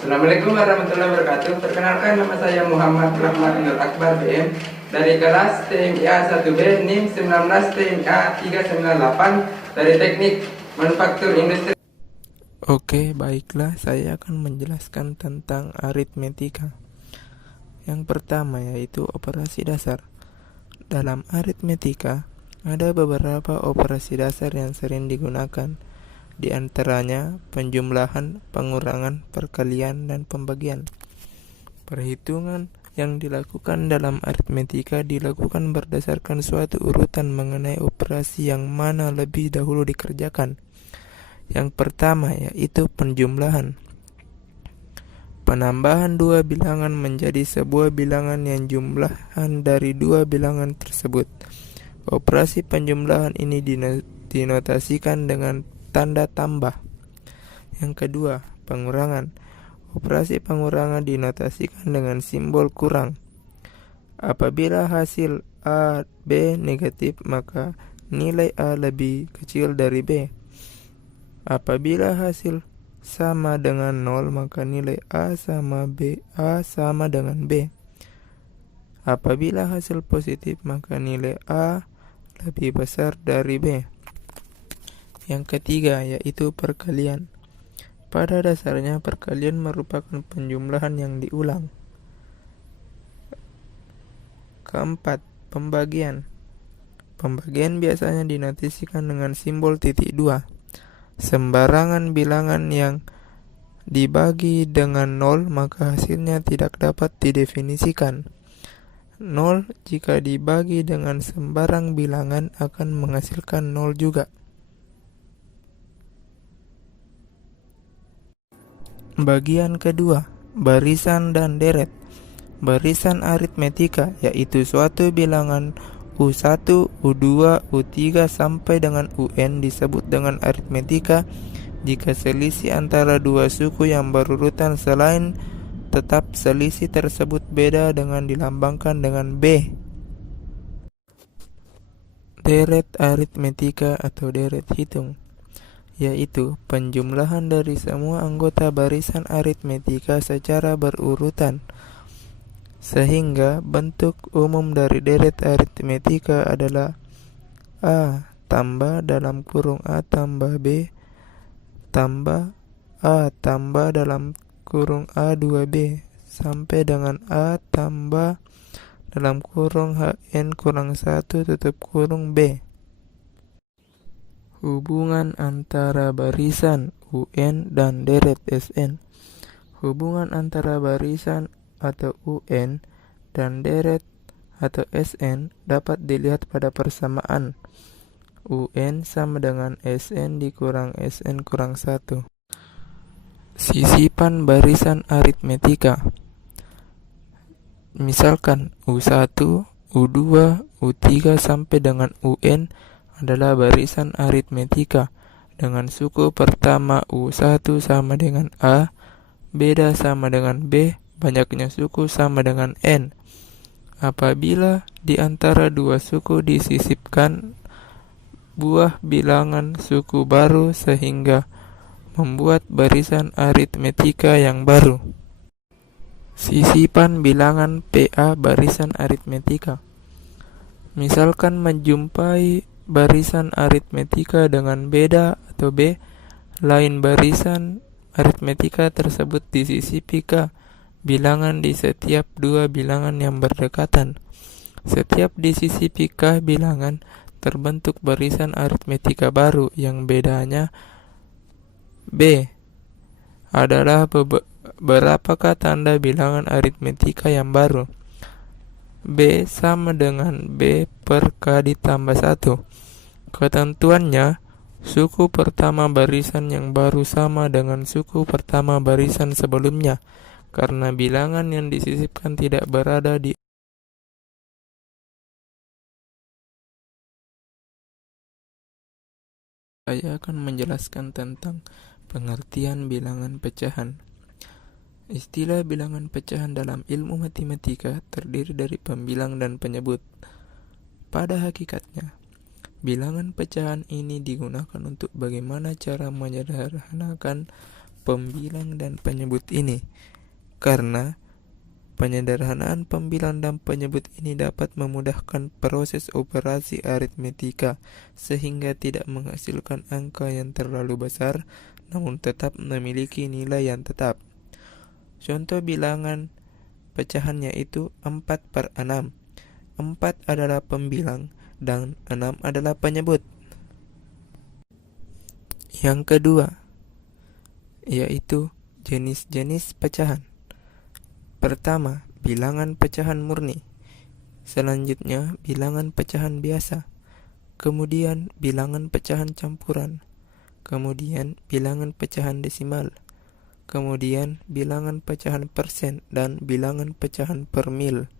Assalamualaikum warahmatullahi wabarakatuh. Perkenalkan, nama saya Muhammad Rahmat Nur Akbar BM dari kelas TMIA 1B NIM 19 TMIA 398 dari Teknik Manufaktur Industri. Oke, baiklah, saya akan menjelaskan tentang aritmetika. Yang pertama yaitu operasi dasar. Dalam aritmetika, ada beberapa operasi dasar yang sering digunakan, di antaranya penjumlahan, pengurangan, perkalian, dan pembagian. Perhitungan yang dilakukan dalam aritmetika dilakukan berdasarkan suatu urutan mengenai operasi yang mana lebih dahulu dikerjakan. Yang pertama yaitu penjumlahan. Penambahan dua bilangan menjadi sebuah bilangan yang jumlahan dari dua bilangan tersebut. Operasi penjumlahan ini dinotasikan dengan tanda tambah. Yang kedua, pengurangan. Operasi pengurangan dinotasikan dengan simbol kurang. Apabila hasil A, B negatif, maka nilai A lebih kecil dari B. Apabila hasil sama dengan 0, maka nilai A sama dengan B. Apabila hasil positif, maka nilai A lebih besar dari B. Yang ketiga yaitu perkalian. Pada dasarnya perkalian merupakan penjumlahan yang diulang. Keempat, pembagian. Pembagian biasanya dinotasikan dengan simbol titik 2. Sembarangan bilangan yang dibagi dengan 0 maka hasilnya tidak dapat didefinisikan. 0 jika dibagi dengan sembarang bilangan akan menghasilkan 0 juga. Bagian kedua, barisan dan deret. Barisan aritmetika yaitu suatu bilangan U1, U2, U3 sampai dengan UN disebut dengan aritmetika jika selisih antara dua suku yang berurutan selain tetap selisih tersebut beda dengan dilambangkan dengan B. Deret aritmetika atau deret hitung yaitu penjumlahan dari semua anggota barisan aritmetika secara berurutan, sehingga bentuk umum dari deret aritmetika adalah A tambah dalam kurung A tambah B tambah A tambah dalam kurung A2B sampai dengan A tambah dalam kurung HN kurang 1 tutup kurung B. Hubungan antara barisan UN dan deret SN. Hubungan antara barisan atau UN dan deret atau SN dapat dilihat pada persamaan UN sama dengan SN dikurang SN kurang 1. Sisipan barisan aritmetika. Misalkan U1, U2, U3 sampai dengan UN adalah barisan aritmetika dengan suku pertama U1 sama dengan A, beda sama dengan B, banyaknya suku sama dengan N. Apabila di antara dua suku disisipkan buah bilangan suku baru sehingga membuat barisan aritmetika yang baru. Sisipan bilangan PA barisan aritmetika. Misalkan menjumpai barisan aritmetika dengan beda atau B, lain barisan aritmetika tersebut disisipi K bilangan di setiap dua bilangan yang berdekatan. Setiap disisipi K bilangan terbentuk barisan aritmetika baru yang bedanya B adalah berapakah tanda bilangan aritmetika yang baru. B sama dengan B per K ditambah 1. Ketentuannya, suku pertama barisan yang baru sama dengan suku pertama barisan sebelumnya, karena bilangan yang disisipkan tidak berada di. Saya akan menjelaskan tentang pengertian bilangan pecahan. Istilah bilangan pecahan dalam ilmu matematika terdiri dari pembilang dan penyebut. Pada hakikatnya, bilangan pecahan ini digunakan untuk bagaimana cara menyederhanakan pembilang dan penyebut ini, karena penyederhanaan pembilang dan penyebut ini dapat memudahkan proses operasi aritmetika sehingga tidak menghasilkan angka yang terlalu besar namun tetap memiliki nilai yang tetap. Contoh bilangan pecahannya itu 4/6. 4 adalah pembilang dan 6 adalah penyebut. Yang kedua, yaitu jenis-jenis pecahan. Pertama, bilangan pecahan murni. Selanjutnya, bilangan pecahan biasa. Kemudian, bilangan pecahan campuran. Kemudian, bilangan pecahan desimal. Kemudian, bilangan pecahan persen dan bilangan pecahan per mil.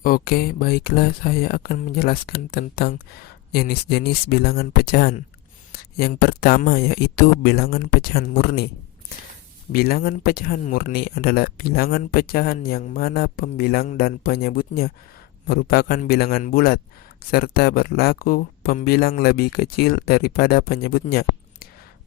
Oke, baiklah, saya akan menjelaskan tentang jenis-jenis bilangan pecahan. Yang pertama yaitu bilangan pecahan murni. Bilangan pecahan murni adalah bilangan pecahan yang mana pembilang dan penyebutnya merupakan bilangan bulat, serta berlaku pembilang lebih kecil daripada penyebutnya.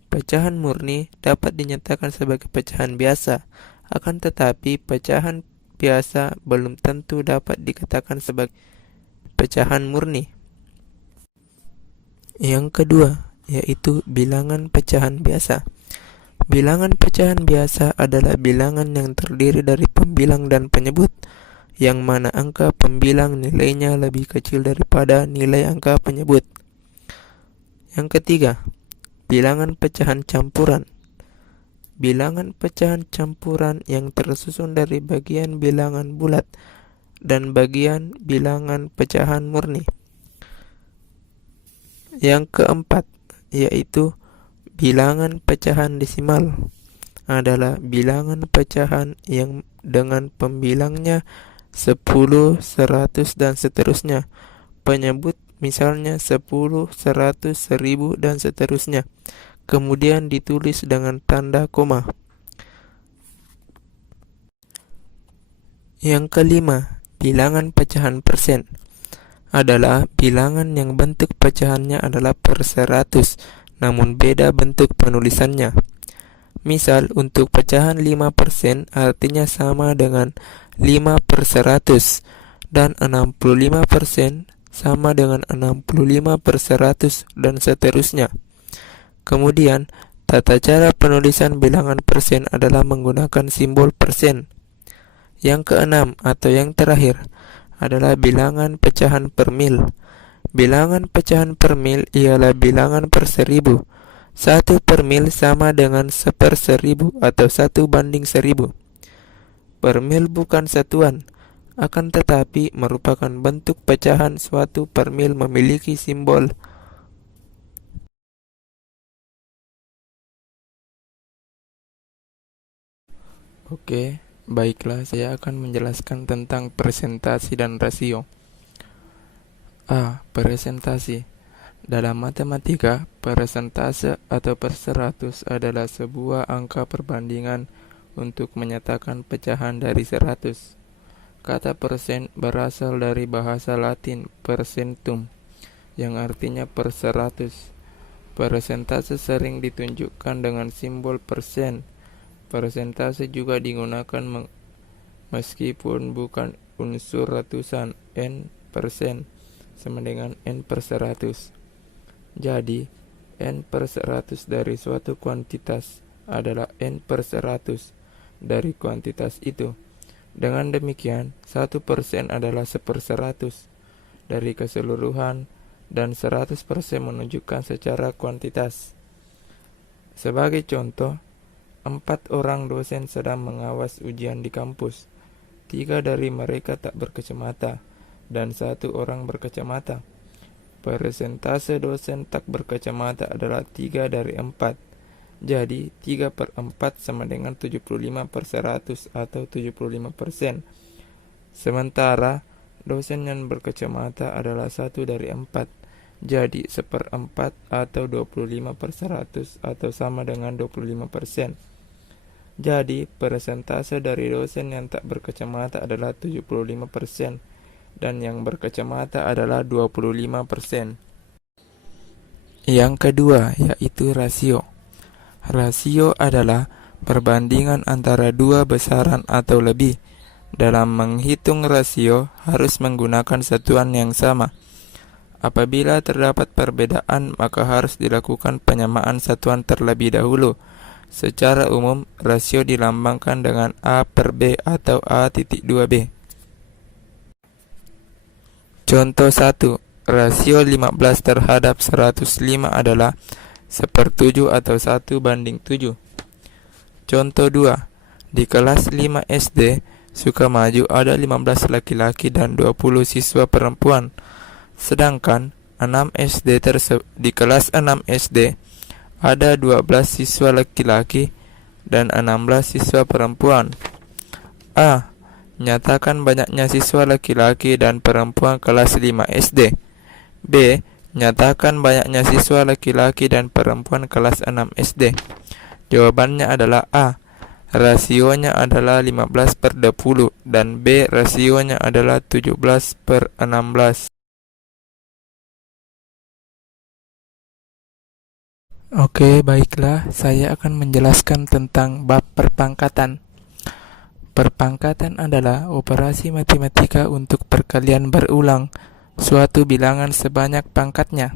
Pecahan murni dapat dinyatakan sebagai pecahan biasa, akan tetapi pecahan biasa belum tentu dapat dikatakan sebagai pecahan murni. Yang kedua, yaitu bilangan pecahan biasa. Bilangan pecahan biasa adalah bilangan yang terdiri dari pembilang dan penyebut, yang mana angka pembilang nilainya lebih kecil daripada nilai angka penyebut. Yang ketiga, bilangan pecahan campuran. Bilangan pecahan campuran yang tersusun dari bagian bilangan bulat dan bagian bilangan pecahan murni. Yang keempat, yaitu bilangan pecahan desimal adalah bilangan pecahan yang dengan pembilangnya 10, 100, dan seterusnya. Penyebut misalnya 10, 100, 1000, dan seterusnya. Kemudian ditulis dengan tanda koma. Yang kelima, bilangan pecahan persen adalah bilangan yang bentuk pecahannya adalah per 100, namun beda bentuk penulisannya. Misal, untuk pecahan 5% artinya sama dengan 5/100, dan 65% sama dengan 65/100, dan seterusnya. Kemudian, tata cara penulisan bilangan persen adalah menggunakan simbol persen. Yang keenam atau yang terakhir adalah bilangan pecahan per mil. Bilangan pecahan per mil ialah bilangan per 1000. 1 per mil sama dengan 1/1000 atau 1/1000. Per mil bukan satuan, akan tetapi merupakan bentuk pecahan. Suatu per mil memiliki simbol. Oke, baiklah, saya akan menjelaskan tentang presentasi dan rasio. A. Presentasi. Dalam matematika, persentase atau per 100 adalah sebuah angka perbandingan untuk menyatakan pecahan dari 100. Kata persen berasal dari bahasa Latin percentum, yang artinya per 100. Persentase sering ditunjukkan dengan simbol persen. Persentase juga digunakan meskipun bukan unsur ratusan. N persen sama dengan N per 100. Jadi, N per 100 dari suatu kuantitas adalah N per 100 dari kuantitas itu. Dengan demikian, 1% adalah 1/100 dari keseluruhan dan 100% menunjukkan secara kuantitas. Sebagai contoh, 4 orang dosen sedang mengawas ujian di kampus. 3 dari mereka tak berkacamata dan 1 orang berkacamata. Persentase dosen tak berkacamata adalah 3 dari 4. Jadi 3/4 sama dengan 75/100 atau 75%. Sementara dosen yang berkacamata adalah 1 dari 4. Jadi 1/4 atau 25/100 atau sama dengan 25%. Jadi persentase dari dosen yang tak berkacamata adalah 75%. Dan yang berkacamata adalah 25%. Yang kedua yaitu rasio. Rasio adalah perbandingan antara dua besaran atau lebih. Dalam menghitung rasio harus menggunakan satuan yang sama. Apabila terdapat perbedaan, maka harus dilakukan penyamaan satuan terlebih dahulu. Secara umum, rasio dilambangkan dengan A per B atau A.2B. Contoh 1. Rasio 15 terhadap 105 adalah 1/7 atau 1:7. Contoh 2. Di kelas 5 SD, Sukamaju ada 15 laki-laki dan 20 siswa perempuan. Sedangkan di kelas 6 SD ada 12 siswa laki-laki dan 16 siswa perempuan. A. Nyatakan banyaknya siswa laki-laki dan perempuan kelas 5 SD. B. Nyatakan banyaknya siswa laki-laki dan perempuan kelas 6 SD. Jawabannya adalah A. Rasionya adalah 15/20 dan B. Rasionya adalah 17/16. Oke, baiklah, saya akan menjelaskan tentang bab perpangkatan. Perpangkatan adalah operasi matematika untuk perkalian berulang suatu bilangan sebanyak pangkatnya.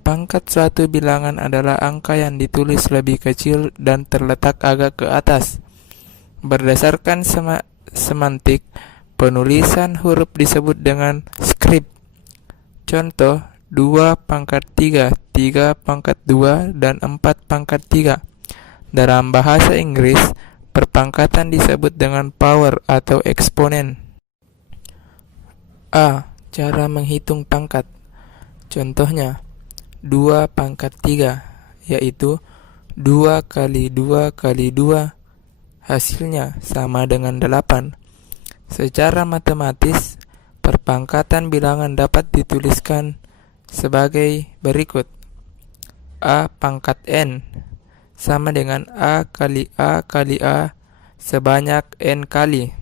Pangkat suatu bilangan adalah angka yang ditulis lebih kecil dan terletak agak ke atas. Berdasarkan semantik, penulisan huruf disebut dengan script. Contoh 2/3, 3/2, dan 4/3. Dalam bahasa Inggris, perpangkatan disebut dengan power atau eksponen. A. Cara menghitung pangkat. Contohnya 2/3, yaitu 2 kali 2 kali 2, hasilnya sama dengan 8. Secara matematis, perpangkatan bilangan dapat dituliskan sebagai berikut. A pangkat N sama dengan A kali A kali A sebanyak N kali.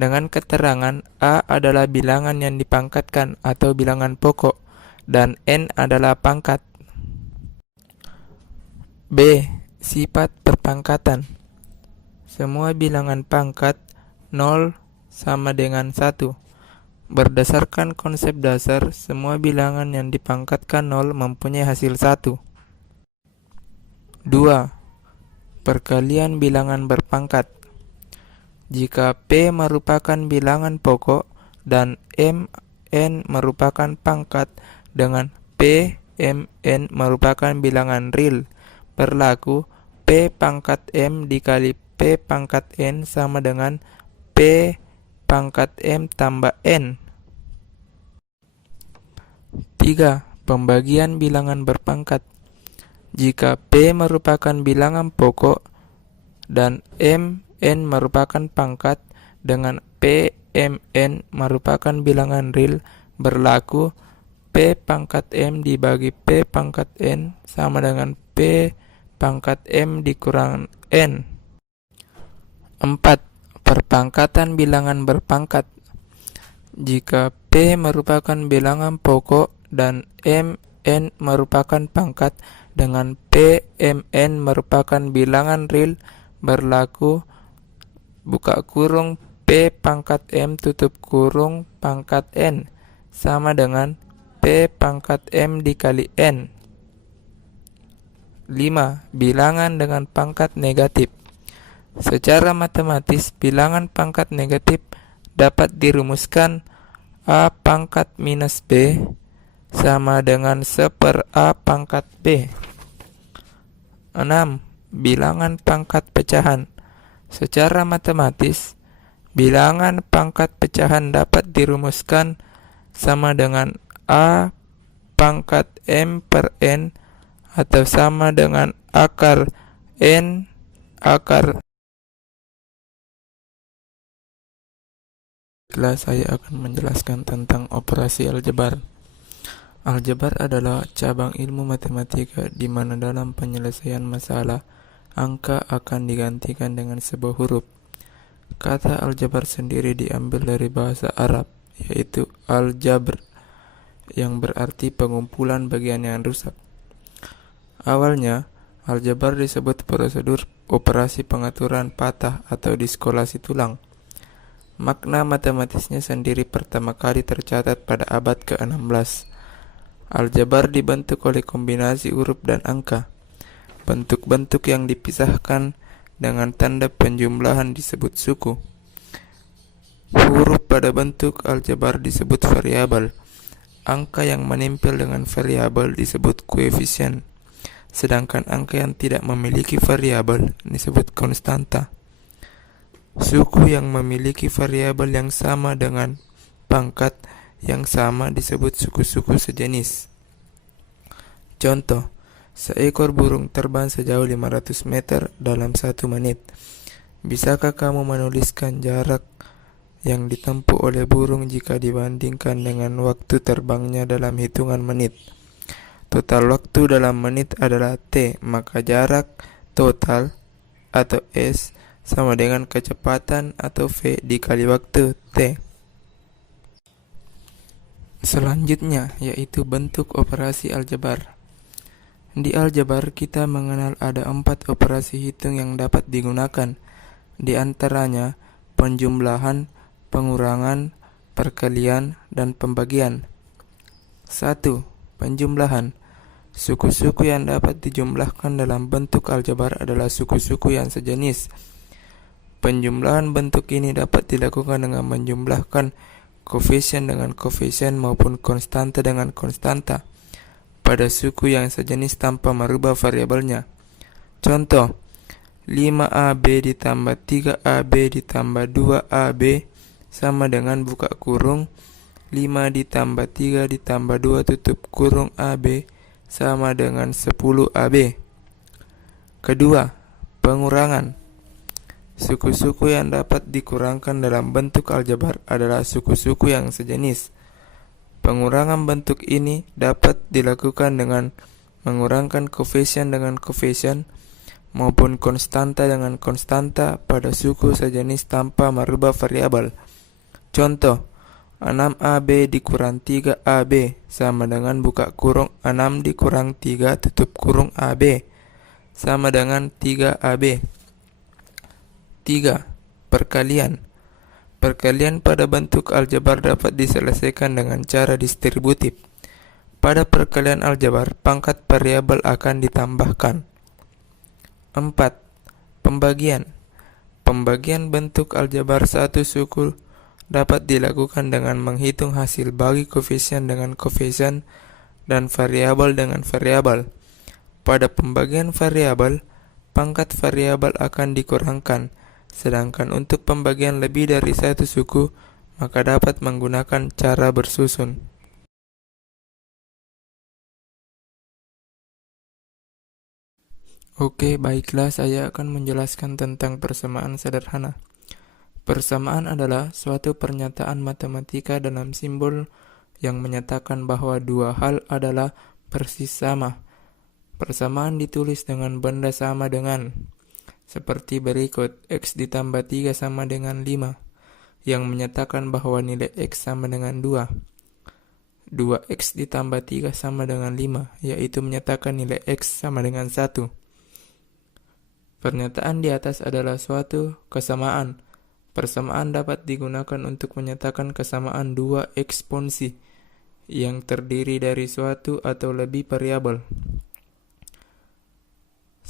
Dengan keterangan A adalah bilangan yang dipangkatkan atau bilangan pokok, dan N adalah pangkat. B. Sifat perpangkatan. Semua bilangan pangkat 0 sama dengan 1. Berdasarkan konsep dasar, semua bilangan yang dipangkatkan 0 mempunyai hasil 1. 2. Perkalian bilangan berpangkat. Jika P merupakan bilangan pokok dan Mn merupakan pangkat dengan P, Mn merupakan bilangan real, berlaku P pangkat M dikali P pangkat N sama dengan P pangkat M tambah N. 3. Pembagian bilangan berpangkat. Jika P merupakan bilangan pokok dan Mn merupakan pangkat dengan P, Mn merupakan bilangan real, berlaku P pangkat M dibagi P pangkat N sama dengan P pangkat M dikurangi N. 4. Perpangkatan bilangan berpangkat. Jika P merupakan bilangan pokok dan Mn merupakan pangkat dengan P, Mn merupakan bilangan real, berlaku buka kurung P pangkat M tutup kurung pangkat N sama dengan P pangkat M dikali N. 5. Bilangan dengan pangkat negatif. Secara matematis, bilangan pangkat negatif dapat dirumuskan A pangkat minus B sama dengan 1/A pangkat B. 6. Bilangan pangkat pecahan. Secara matematis, bilangan pangkat pecahan dapat dirumuskan sama dengan A pangkat M per N atau sama dengan akar N akar. Setelah saya akan menjelaskan tentang operasi aljabar. Aljabar adalah cabang ilmu matematika di mana dalam penyelesaian masalah, angka akan digantikan dengan sebuah huruf. Kata aljabar sendiri diambil dari bahasa Arab, yaitu al-jabr, yang berarti pengumpulan bagian yang rusak. Awalnya, Aljabar disebut prosedur operasi pengaturan patah atau diskolasi tulang. Makna matematisnya sendiri pertama kali tercatat pada abad ke-16. Aljabar dibentuk oleh kombinasi huruf dan angka. Bentuk-bentuk yang dipisahkan dengan tanda penjumlahan disebut suku. Huruf pada bentuk aljabar disebut variabel. Angka yang menempel dengan variabel disebut koefisien. Sedangkan angka yang tidak memiliki variabel disebut konstanta. Suku yang memiliki variabel yang sama dengan pangkat yang sama disebut suku-suku sejenis. Contoh, seekor burung terbang sejauh 500 meter dalam 1 menit. Bisakah kamu menuliskan jarak yang ditempuh oleh burung jika dibandingkan dengan waktu terbangnya dalam hitungan menit? Total waktu dalam menit adalah T, maka jarak total atau S sama dengan kecepatan atau V dikali waktu T. Selanjutnya yaitu bentuk operasi aljabar. Di aljabar kita mengenal ada 4 operasi hitung yang dapat digunakan. Di antaranya penjumlahan, pengurangan, perkalian, dan pembagian. 1. Penjumlahan. Suku-suku yang dapat dijumlahkan dalam bentuk aljabar adalah suku-suku yang sejenis. Penjumlahan bentuk ini dapat dilakukan dengan menjumlahkan koefisien dengan koefisien maupun konstanta dengan konstanta pada suku yang sejenis tanpa merubah variabelnya. Contoh, 5AB ditambah 3AB ditambah 2AB sama dengan buka kurung 5 ditambah 3 ditambah 2 tutup kurung AB sama dengan 10AB. Kedua, pengurangan. Suku-suku yang dapat dikurangkan dalam bentuk aljabar adalah suku-suku yang sejenis. Pengurangan bentuk ini dapat dilakukan dengan mengurangkan koefisien dengan koefisien maupun konstanta dengan konstanta pada suku sejenis tanpa merubah variabel. Contoh, 6AB dikurang 3AB sama dengan buka kurung 6 dikurang 3 tutup kurung AB sama dengan 3AB. 3. Perkalian. Perkalian pada bentuk aljabar dapat diselesaikan dengan cara distributif. Pada perkalian aljabar, pangkat variabel akan ditambahkan. 4. Pembagian. Pembagian bentuk aljabar satu suku dapat dilakukan dengan menghitung hasil bagi koefisien dengan koefisien dan variabel dengan variabel. Pada pembagian variabel, pangkat variabel akan dikurangkan. Sedangkan untuk pembagian lebih dari satu suku, maka dapat menggunakan cara bersusun. Oke, baiklah, saya akan menjelaskan tentang persamaan sederhana. Persamaan adalah suatu pernyataan matematika dalam simbol yang menyatakan bahwa dua hal adalah persis sama. Persamaan ditulis dengan benda sama dengan seperti berikut, X ditambah 3 sama dengan 5, yang menyatakan bahwa nilai X sama dengan 2. 2X ditambah 3 sama dengan 5, yaitu menyatakan nilai X sama dengan 1. Pernyataan di atas adalah suatu kesamaan. Persamaan dapat digunakan untuk menyatakan kesamaan dua eksponsi yang terdiri dari suatu atau lebih variabel.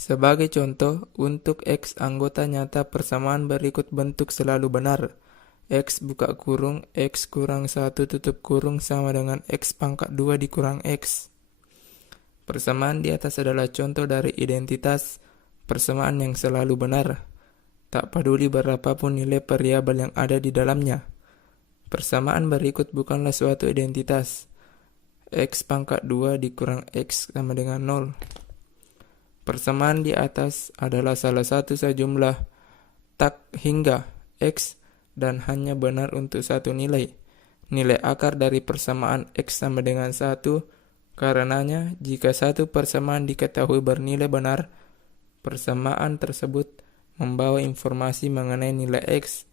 Sebagai contoh, untuk X anggota nyata persamaan berikut bentuk selalu benar. X buka kurung, X kurang 1 tutup kurung sama dengan X pangkat 2 dikurang X. Persamaan di atas adalah contoh dari identitas persamaan yang selalu benar. Tak peduli berapapun nilai variabel yang ada di dalamnya. Persamaan berikut bukanlah suatu identitas. X pangkat 2 dikurang X sama dengan 0. Persamaan di atas adalah salah satu sejumlah tak hingga X dan hanya benar untuk satu nilai. Nilai akar dari persamaan X sama dengan 1. Karenanya, jika satu persamaan diketahui bernilai benar, persamaan tersebut membawa informasi mengenai nilai X.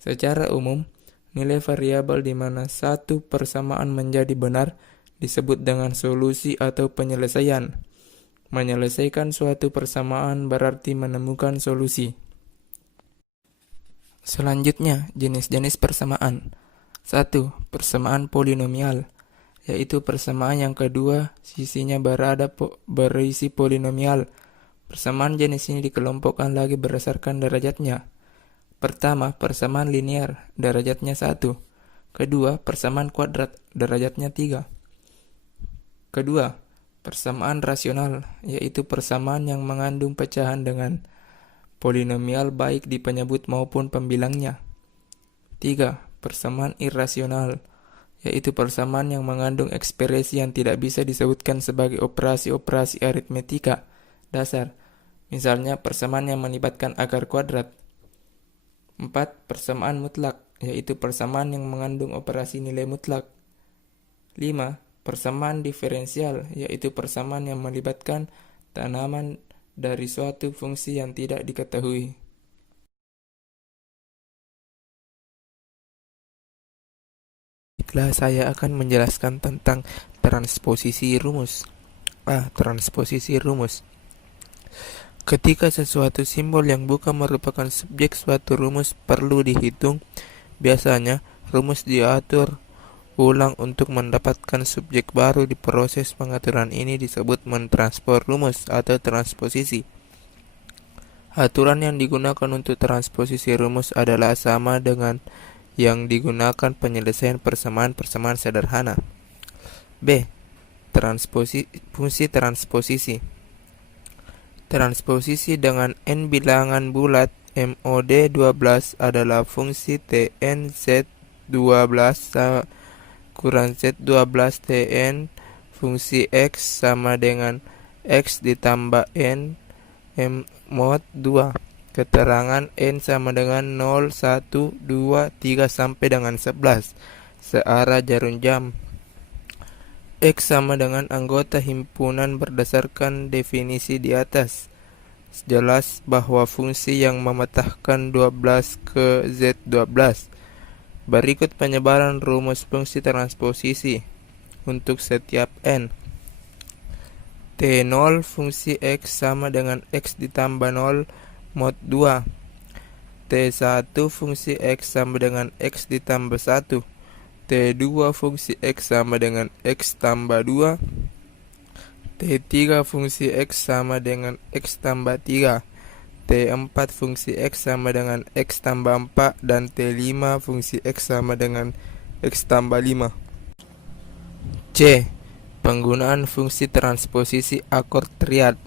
Secara umum, nilai variabel di mana satu persamaan menjadi benar disebut dengan solusi atau penyelesaian. Menyelesaikan suatu persamaan berarti menemukan solusi. Selanjutnya, jenis-jenis persamaan. 1. Persamaan polinomial, yaitu persamaan yang kedua sisinya berisi polinomial. Persamaan jenis ini dikelompokkan lagi berdasarkan derajatnya. Pertama, persamaan linear, derajatnya 1. Kedua, persamaan kuadrat, derajatnya 3. Kedua, persamaan rasional, yaitu persamaan yang mengandung pecahan dengan polinomial baik di penyebut maupun pembilangnya. 3. Persamaan irrasional, yaitu persamaan yang mengandung ekspresi yang tidak bisa disebutkan sebagai operasi-operasi aritmetika dasar, misalnya persamaan yang melibatkan akar kuadrat. 4. Persamaan mutlak, yaitu persamaan yang mengandung operasi nilai mutlak. 5. Persamaan diferensial, yaitu persamaan yang melibatkan tanaman dari suatu fungsi yang tidak diketahui. Baiklah, saya akan menjelaskan tentang transposisi rumus. Transposisi rumus. Ketika sesuatu simbol yang bukan merupakan subjek suatu rumus perlu dihitung, biasanya rumus diatur ulang untuk mendapatkan subjek baru. Di proses pengaturan ini disebut mentransfor rumus atau transposisi. Aturan yang digunakan untuk transposisi rumus adalah sama dengan yang digunakan penyelesaian persamaan-persamaan sederhana. B. Fungsi transposisi. Transposisi dengan n bilangan bulat mod 12 adalah fungsi Tn Z12 kurang Z12 Tn fungsi X sama dengan X ditambah N mod 2. Keterangan n sama dengan 0, 1, 2, 3 sampai dengan 11 searah jarum jam. X sama dengan anggota himpunan berdasarkan definisi di atas. Jelas bahwa fungsi yang memecahkan 12 ke Z12. Berikut penyebaran rumus fungsi transposisi untuk setiap n. T0 fungsi X sama dengan X ditambah 0 mod 2. T1 fungsi X sama dengan X ditambah 1. T2 fungsi X sama dengan X tambah 2. T3 fungsi X sama dengan X tambah 3. T4 fungsi X sama dengan X tambah 4. Dan T5 fungsi X sama dengan X tambah 5. C. Penggunaan fungsi transposisi akord triad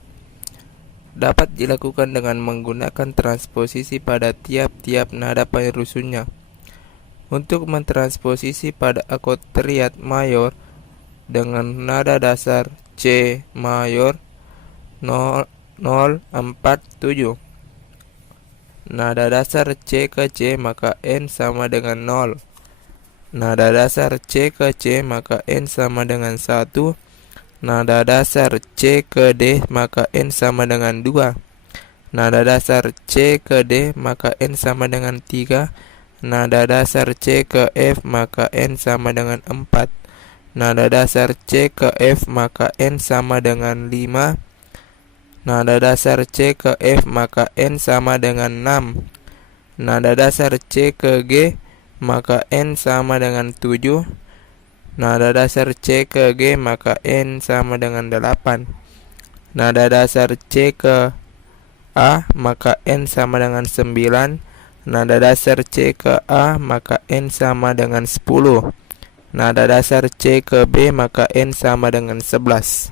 dapat dilakukan dengan menggunakan transposisi pada tiap-tiap nada penyusunnya. Untuk mentransposisi pada akord triad mayor dengan nada dasar C mayor 0, 0, 4, 7. Nada dasar C ke C maka N sama dengan 0. Nada dasar C ke C maka N sama dengan 1. Nada dasar C ke D maka N sama dengan 2. Nada dasar C ke D maka N sama dengan 3. Nada dasar C ke F maka N sama dengan 4. Nada dasar C ke F maka N sama dengan 5. Nada dasar C ke F maka N sama dengan 6. Nada dasar C ke G maka N sama dengan 7. Nada dasar C ke G maka N sama dengan 8. Nada dasar C ke A maka N sama dengan 9. Nada dasar C ke A maka N sama dengan 10. Nada dasar C ke B maka N sama dengan 11.